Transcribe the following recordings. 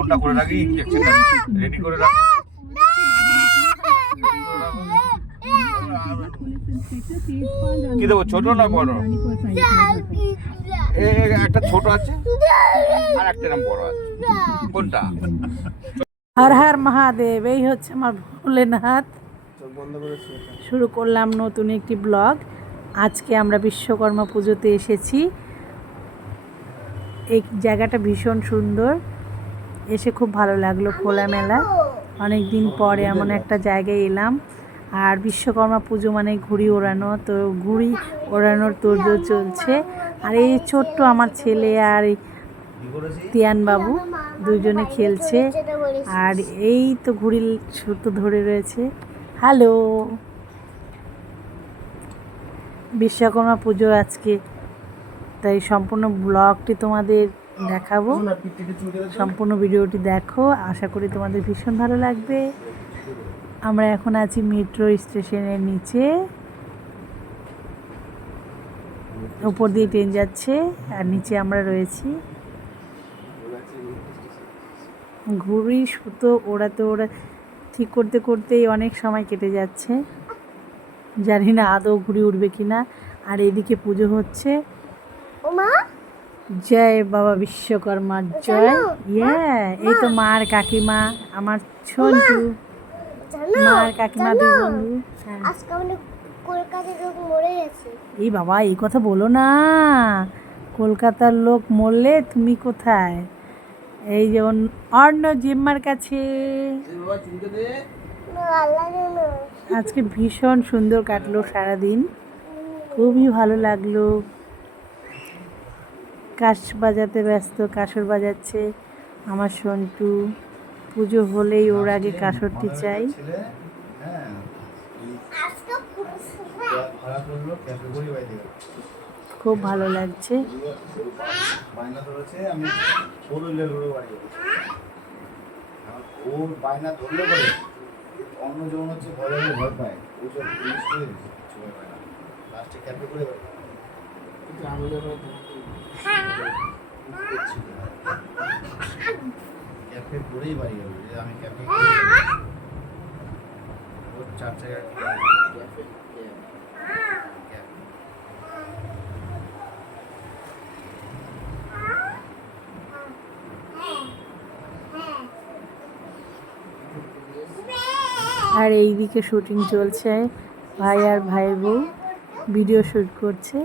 ফোনটা করে রাখি, ইনজেকশনটা রেডি করে রাখো। কি দেবো, ছোট না বড়? একটা ছোট আছে আর একটা নাম বড় আছে, কোনটা? হর হর মহাদেব। এই হচ্ছে আমার ভোলেনাথ। শুরু করলাম নতুন একটি ব্লগ। আজকে আমরা বিশ্বকর্মা পুজোতে এসেছি। এই জায়গাটা ভীষণ সুন্দর, এসে খুব ভালো লাগলো। খোলামেলা, অনেক দিন পরে এমন একটা জায়গায় এলাম। আর বিশ্বকর্মা পুজো মানে ঘুড়ি ওড়ানো, তো ঘুড়ি ওড়ানোর তোড়জোড় চলছে। আর এই ছোট্ট আমার ছেলে আর তিয়ান বাবু দুজনে খেলছে। আর এই তো ঘুড়ি সুতো ধরে রয়েছে। হ্যালো, বিশ্বকর্মা পুজো আজকে, তাই সম্পূর্ণ ব্লগটি তোমাদের দেখাবো। সম্পূর্ণ ভিডিওটি দেখো, আশা করি তোমাদের ভীষণ ভালো লাগবে। আমরা এখন আছি মেট্রো স্টেশনের নিচে, উপর দিয়ে ট্রেন যাচ্ছে আর নিচে আমরা রয়েছি। ঘুড়ি সুতো ওড়াতে ঠিক করতে করতেই অনেক সময় কেটে যাচ্ছে। জানি না আদৌ ঘুড়ি উঠবে কিনা। আর এদিকে পুজো হচ্ছে। জয় বাবা বিশ্বকর্মা জয়। এই তো মার কাকিমা, আমার ছোটু মার কাকিমা দুই বন্ধু। এই বাবা, এই কথা বলো না, কলকাতার লোক মরলে তুমি কোথায়? এই যেমন অর্ণ জিম্মার কাছে। আজকে ভীষণ সুন্দর কাটলো সারাদিন, খুবই ভালো লাগলো। কাশ বাজাতে ব্যস্ত, কাসর বাজাচ্ছে আমার সন্টু। পুজো হলেই ওর আগে কাসরটি চাই। খুব ভালো লাগছে। ক্যাফে করেই বাড়ি গেল, আমি ক্যাফে ওর 4 জায়গায় ক্যাফে। আর এইদিকে শুটিং চলছে, ভাই আর ভাইয়ের বউ ভিডিও শুট করছে।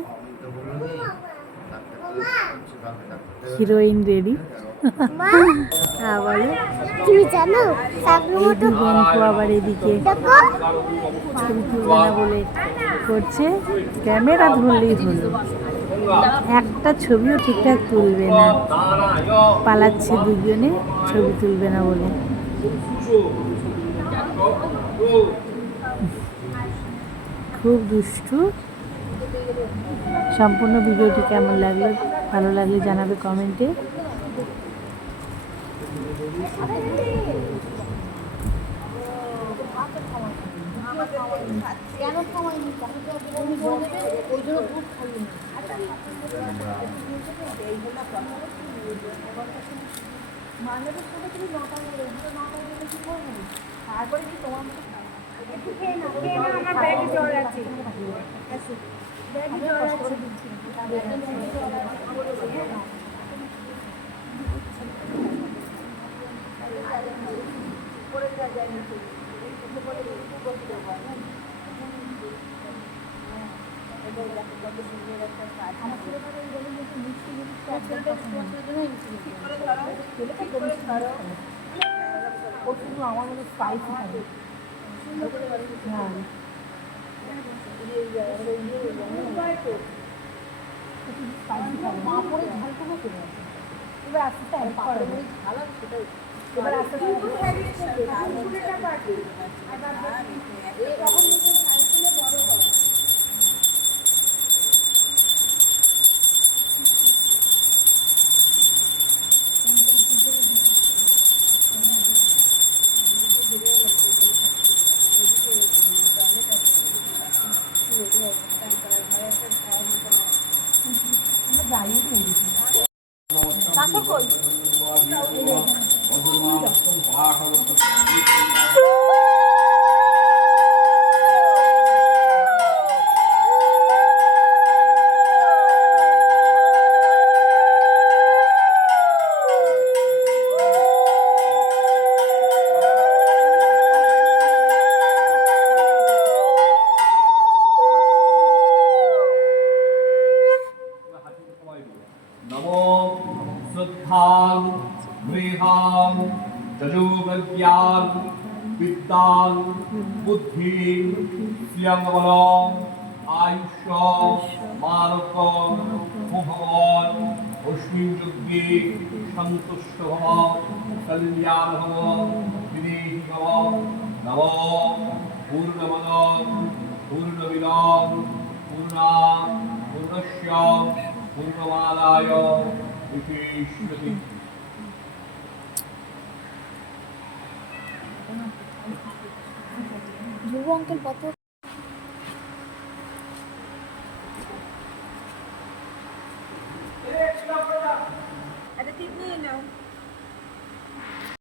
Heroine ready. বলে তুমি জানো এই দুই বন্ধু আবার এদিকে ছবি তুলবে না বলে করছে। ক্যামেরা ধরলেই হলো, একটা ছবিও ঠিকঠাক তুলবে না, পালাচ্ছে দুজনে ছবি তুলবে না বলে। খুব দুষ্টু। সম্পূর্ণ ভিডিওটি কেমন লাগলো, ভালো লাগলে জানাবে কমেন্টে। আমার ব্যাগে জ্বর আছে। আমার মনে স্পাইসি থাকে। এবার আস্তে আস্তে এবার আস্তে মেধাং যজোজ্ঞান বিদ্যাং বুদ্ধিং শ্রিয়ং বলং আয়ুষ্য মারকং ভগবান অস্মিন যজ্ঞে সন্তুষ্ট ভব কল্যাণ ভব বিদেহী ভব নব পূর্ণমদ পূর্ণমিদং পূর্ণাৎ পূর্ণস্য পূর্ণমাদায় ইতি ধ্রুব অঙ্কেল কত Ada tip niyo, no?